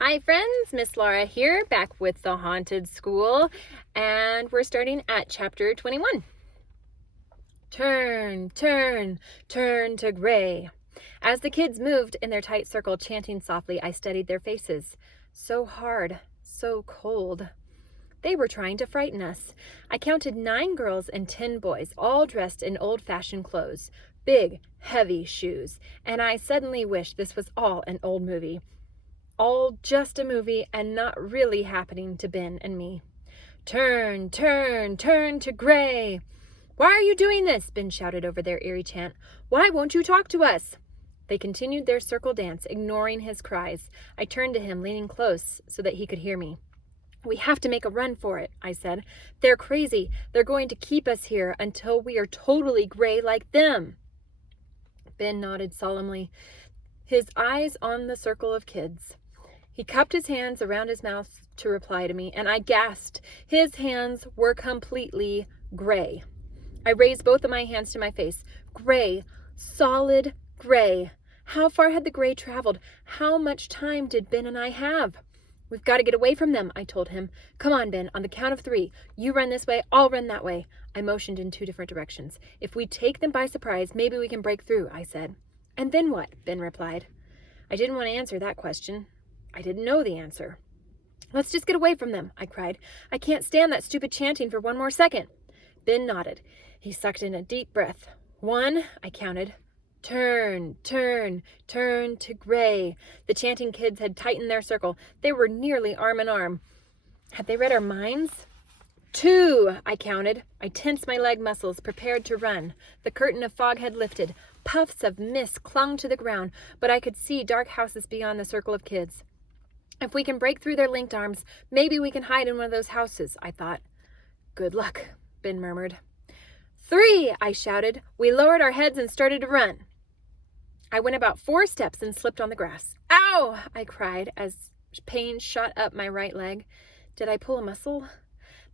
Hi friends, Miss Laura here, back with the Haunted School, and we're starting at chapter 21. Turn, turn, turn to gray. As the kids moved in their tight circle, chanting softly, I studied their faces. So hard, so cold. They were trying to frighten us. I counted 9 girls and 10 boys, all dressed in old-fashioned clothes, big, heavy shoes, and I suddenly wished this was all an old movie. All just a movie and not really happening to Ben and me. Turn, turn, turn to gray. Why are you doing this? Ben shouted over their eerie chant. Why won't you talk to us? They continued their circle dance, ignoring his cries. I turned to him, leaning close so that he could hear me. We have to make a run for it, I said. They're crazy. They're going to keep us here until we are totally gray like them. Ben nodded solemnly, his eyes on the circle of kids. He cupped his hands around his mouth to reply to me, and I gasped. His hands were completely gray. I raised both of my hands to my face. Gray, solid gray. How far had the gray traveled? How much time did Ben and I have? We've got to get away from them, I told him. Come on, Ben, on the count of 3. You run this way, I'll run that way. I motioned in 2 different directions. If we take them by surprise, maybe we can break through, I said. And then what? Ben replied. I didn't want to answer that question. I didn't know the answer. Let's just get away from them, I cried. I can't stand that stupid chanting for 1 more second. Ben nodded. He sucked in a deep breath. 1, I counted. Turn, turn, turn to gray. The chanting kids had tightened their circle. They were nearly arm in arm. Had they read our minds? 2, I counted. I tensed my leg muscles, prepared to run. The curtain of fog had lifted. Puffs of mist clung to the ground, but I could see dark houses beyond the circle of kids. If we can break through their linked arms, maybe we can hide in one of those houses, I thought. Good luck, Ben murmured. 3, I shouted. We lowered our heads and started to run. I went about 4 steps and slipped on the grass. Ow! I cried as pain shot up my right leg. Did I pull a muscle?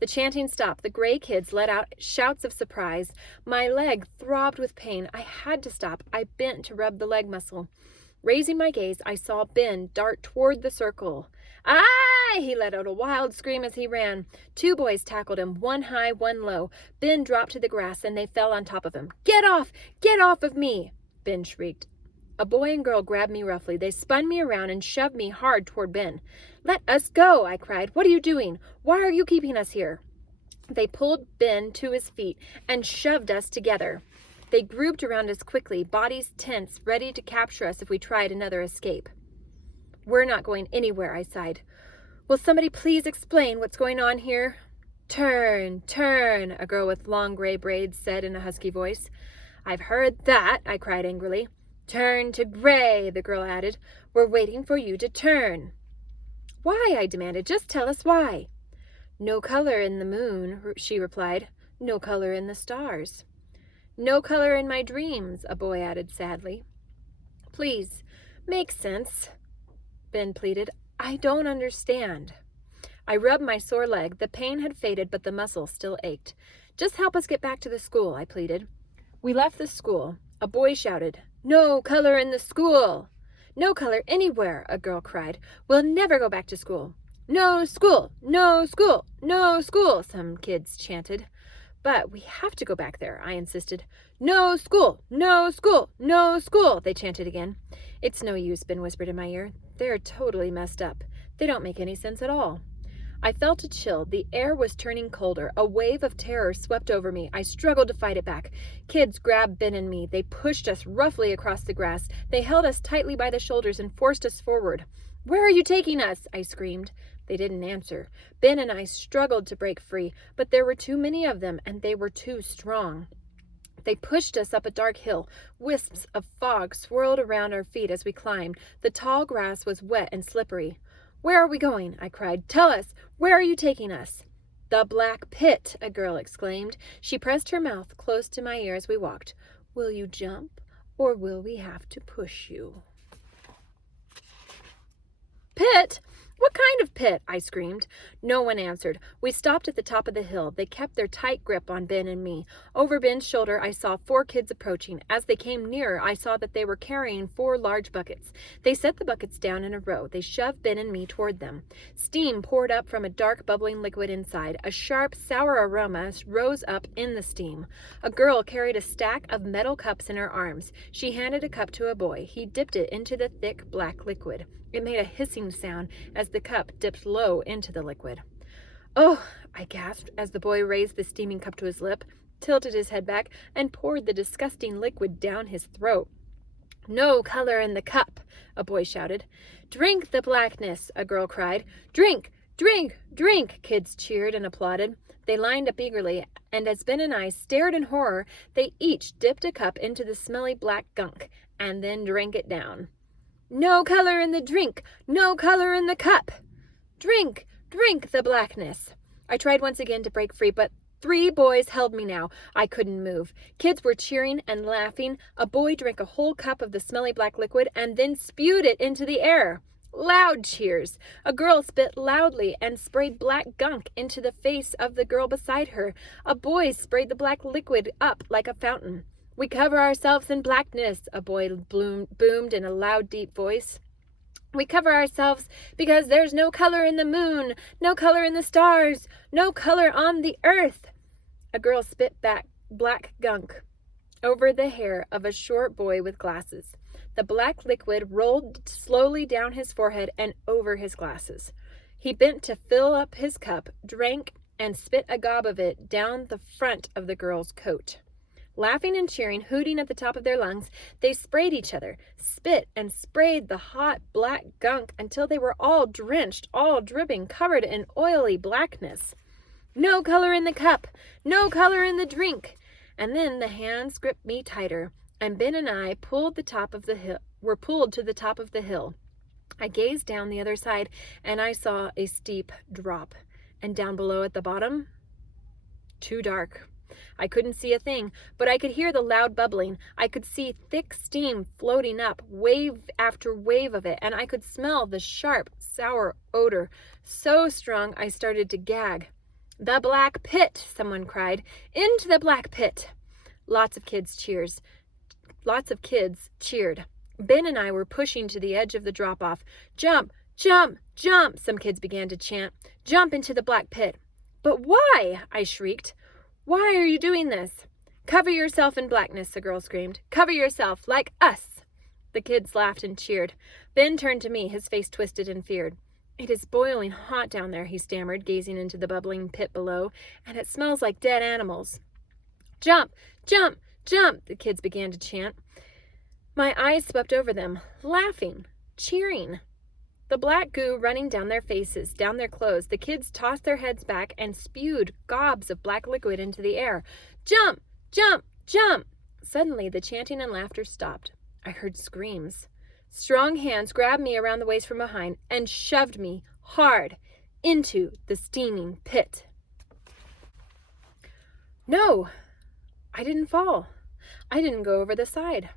The chanting stopped. The gray kids let out shouts of surprise. My leg throbbed with pain. I had to stop. I bent to rub the leg muscle. Raising my gaze, I saw Ben dart toward the circle. Ah! He let out a wild scream as he ran. 2 boys tackled him, 1 high, 1 low. Ben dropped to the grass and they fell on top of him. Get off! Get off of me! Ben shrieked. A boy and girl grabbed me roughly. They spun me around and shoved me hard toward Ben. Let us go, I cried. What are you doing? Why are you keeping us here? They pulled Ben to his feet and shoved us together. They grouped around us quickly, bodies tense, ready to capture us if we tried another escape. We're not going anywhere, I sighed. Will somebody please explain what's going on here? Turn, turn, a girl with long gray braids said in a husky voice. I've heard that, I cried angrily. Turn to gray, the girl added. We're waiting for you to turn. Why? I demanded. Just tell us why. No color in the moon, she replied. No color in the stars. No color in my dreams, a boy added sadly. Please, make sense, Ben pleaded. I don't understand. I rubbed my sore leg. The pain had faded, but the muscle still ached. Just help us get back to the school, I pleaded. We left the school. A boy shouted, No color in the school! No color anywhere, a girl cried. We'll never go back to school. No school! No school! No school! Some kids chanted. But we have to go back there, I insisted. No school! No school! No school! They chanted again. It's no use, Ben whispered in my ear. They're totally messed up. They don't make any sense at all. I felt a chill. The air was turning colder. A wave of terror swept over me. I struggled to fight it back. Kids grabbed Ben and me. They pushed us roughly across the grass. They held us tightly by the shoulders and forced us forward. Where are you taking us? I screamed. They didn't answer. Ben and I struggled to break free, but there were too many of them, and they were too strong. They pushed us up a dark hill. Wisps of fog swirled around our feet as we climbed. The tall grass was wet and slippery. Where are we going? I cried. Tell us, where are you taking us? The Black Pit, a girl exclaimed. She pressed her mouth close to my ear as we walked. Will you jump, or will we have to push you? Pit? What kind of pit, I screamed. No one answered. We stopped at the top of the hill. They kept their tight grip on Ben and me. Over Ben's shoulder, I saw 4 kids approaching. As they came nearer, I saw that they were carrying 4 large buckets. They set the buckets down in a row. They shoved Ben and me toward them. Steam poured up from a dark, bubbling liquid inside. A sharp, sour aroma rose up in the steam. A girl carried a stack of metal cups in her arms. She handed a cup to a boy. He dipped it into the thick, black liquid. It made a hissing sound as the cup dipped low into the liquid. "Oh," I gasped as the boy raised the steaming cup to his lip, tilted his head back, and poured the disgusting liquid down his throat. "No color in the cup," a boy shouted. "Drink the blackness," a girl cried. "Drink, drink, drink," kids cheered and applauded. They lined up eagerly, and as Ben and I stared in horror, they each dipped a cup into the smelly black gunk and then drank it down. "No color in the drink, no color in the cup. Drink, drink the blackness." I tried once again to break free, but 3 boys held me now. I couldn't move. Kids were cheering and laughing. A boy drank a whole cup of the smelly black liquid and then spewed it into the air. Loud cheers. A girl spit loudly and sprayed black gunk into the face of the girl beside her. A boy sprayed the black liquid up like a fountain. "We cover ourselves in blackness," a boy boomed in a loud, deep voice. "We cover ourselves because there's no color in the moon, no color in the stars, no color on the earth." A girl spit back black gunk over the hair of a short boy with glasses. The black liquid rolled slowly down his forehead and over his glasses. He bent to fill up his cup, drank, and spit a gob of it down the front of the girl's coat. Laughing and cheering, hooting at the top of their lungs, they sprayed each other, spit and sprayed the hot black gunk until they were all drenched, all dripping, covered in oily blackness. "No color in the cup, no color in the drink." And then the hands gripped me tighter, and Ben and I were pulled to the top of the hill. I gazed down the other side, and I saw a steep drop. And down below at the bottom, too dark. I couldn't see a thing, but I could hear the loud bubbling. I could see thick steam floating up, wave after wave of it, and I could smell the sharp, sour odor, so strong I started to gag. "The black pit," someone cried. "Into the black pit." Lots of kids cheered. Ben and I were pushing to the edge of the drop-off. "Jump, jump, jump," some kids began to chant. "Jump into the black pit." "But why?" I shrieked. "Why are you doing this?" "Cover yourself in blackness," the girl screamed. "Cover yourself, like us." The kids laughed and cheered. Ben turned to me, his face twisted in fear. "It is boiling hot down there," he stammered, gazing into the bubbling pit below, "and it smells like dead animals." "Jump, jump, jump," the kids began to chant. My eyes swept over them, laughing, cheering. The black goo running down their faces, down their clothes. The kids tossed their heads back and spewed gobs of black liquid into the air. "Jump, jump, jump." Suddenly, the chanting and laughter stopped. I heard screams. Strong hands grabbed me around the waist from behind and shoved me hard into the steaming pit. No, I didn't fall. I didn't go over the side.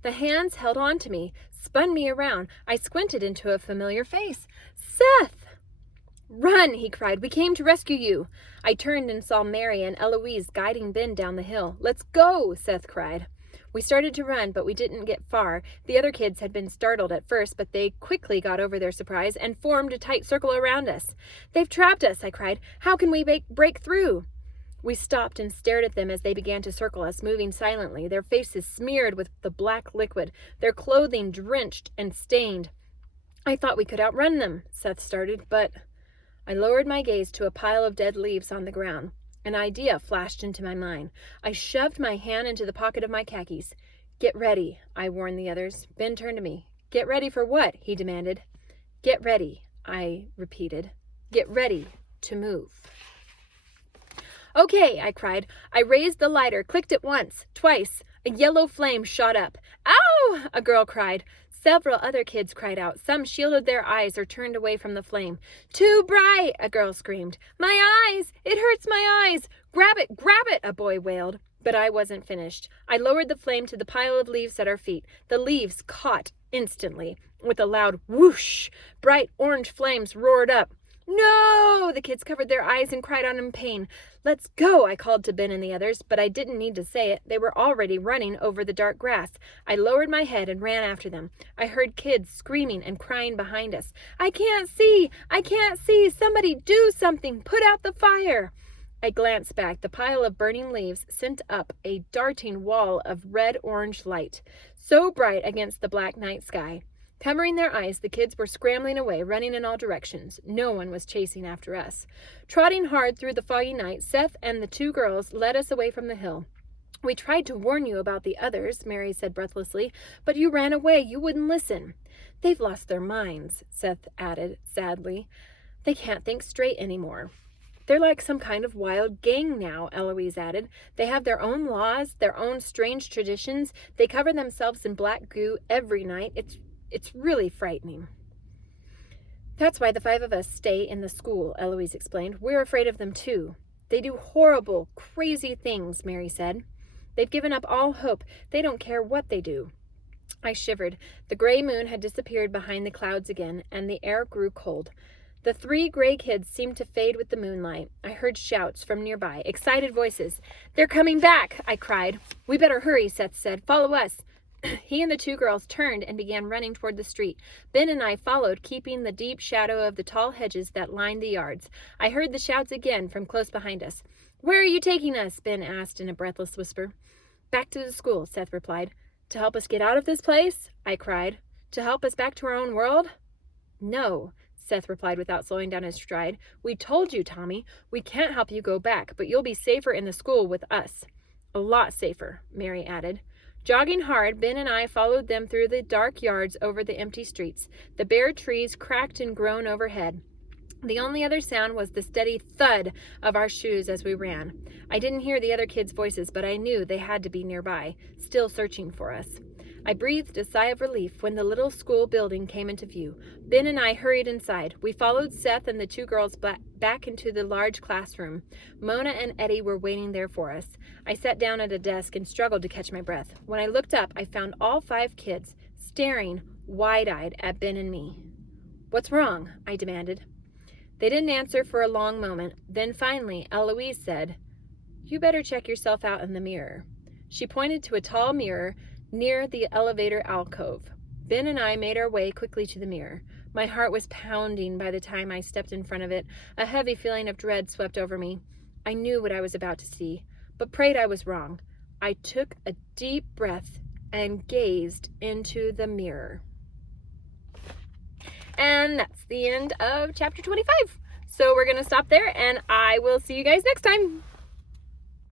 The hands held on to me, spun me around. I squinted into a familiar face. "Seth!" "Run," he cried. "We came to rescue you." I turned and saw Mary and Eloise guiding Ben down the hill. "Let's go," Seth cried. We started to run, but we didn't get far. The other kids had been startled at first, but they quickly got over their surprise and formed a tight circle around us. "They've trapped us," I cried. "How can we break through?" We stopped and stared at them as they began to circle us, moving silently, their faces smeared with the black liquid, their clothing drenched and stained. "I thought we could outrun them," Seth started, but I lowered my gaze to a pile of dead leaves on the ground. An idea flashed into my mind. I shoved my hand into the pocket of my khakis. "Get ready," I warned the others. Ben turned to me. "Get ready for what?" he demanded. "Get ready," I repeated. "Get ready to move." "Okay," I cried. I raised the lighter, clicked it once, twice. A yellow flame shot up. "Ow!" a girl cried. Several other kids cried out. Some shielded their eyes or turned away from the flame. "Too bright!" a girl screamed. "My eyes! It hurts my eyes! Grab it!" a boy wailed. But I wasn't finished. I lowered the flame to the pile of leaves at our feet. The leaves caught instantly. With a loud whoosh, bright orange flames roared up. No! The kids covered their eyes and cried out in pain. Let's go, I called to Ben and the others, but I didn't need to say it. They were already running over the dark grass. I lowered my head and ran after them. I heard kids screaming and crying behind us. I can't see! I can't see! Somebody do something! Put out the fire! I glanced back. The pile of burning leaves sent up a darting wall of red-orange light, so bright against the black night sky. Covering their eyes, the kids were scrambling away, running in all directions. No one was chasing after us. Trotting hard through the foggy night, Seth and the two girls led us away from the hill. We tried to warn you about the others, Mary said breathlessly, but you ran away. You wouldn't listen. They've lost their minds, Seth added sadly. They can't think straight anymore. They're like some kind of wild gang now, Eloise added. They have their own laws, their own strange traditions. They cover themselves in black goo every night. It's really frightening. That's why the 5 of us stay in the school, Eloise explained. We're afraid of them too. They do horrible, crazy things, Mary said. They've given up all hope. They don't care what they do. I shivered. The gray moon had disappeared behind the clouds again, and the air grew cold. The 3 gray kids seemed to fade with the moonlight. I heard shouts from nearby, excited voices. They're coming back, I cried. We better hurry, Seth said. Follow us. He and the 2 girls turned and began running toward the street. Ben and I followed, keeping the deep shadow of the tall hedges that lined the yards. I heard the shouts again from close behind us. Where are you taking us? Ben asked in a breathless whisper. Back to the school, Seth replied. To help us get out of this place? I cried. To help us back to our own world? No, Seth replied without slowing down his stride. We told you, Tommy. We can't help you go back, but you'll be safer in the school with us. A lot safer, Mary added. Jogging hard, Ben and I followed them through the dark yards over the empty streets. The bare trees cracked and groaned overhead. The only other sound was the steady thud of our shoes as we ran. I didn't hear the other kids' voices, but I knew they had to be nearby, still searching for us. I breathed a sigh of relief when the little school building came into view. Ben and I hurried inside. We followed Seth and the 2 girls back into the large classroom. Mona and Eddie were waiting there for us. I sat down at a desk and struggled to catch my breath. When I looked up, I found all 5 kids staring wide-eyed at Ben and me. What's wrong? I demanded. They didn't answer for a long moment. Then finally, Eloise said, You better check yourself out in the mirror. She pointed to a tall mirror near the elevator alcove. Ben and I made our way quickly to the mirror. My heart was pounding by the time I stepped in front of it. A heavy feeling of dread swept over me. I knew what I was about to see, but prayed I was wrong. I took a deep breath and gazed into the mirror. And that's the end of chapter 25. So we're going to stop there, and I will see you guys next time.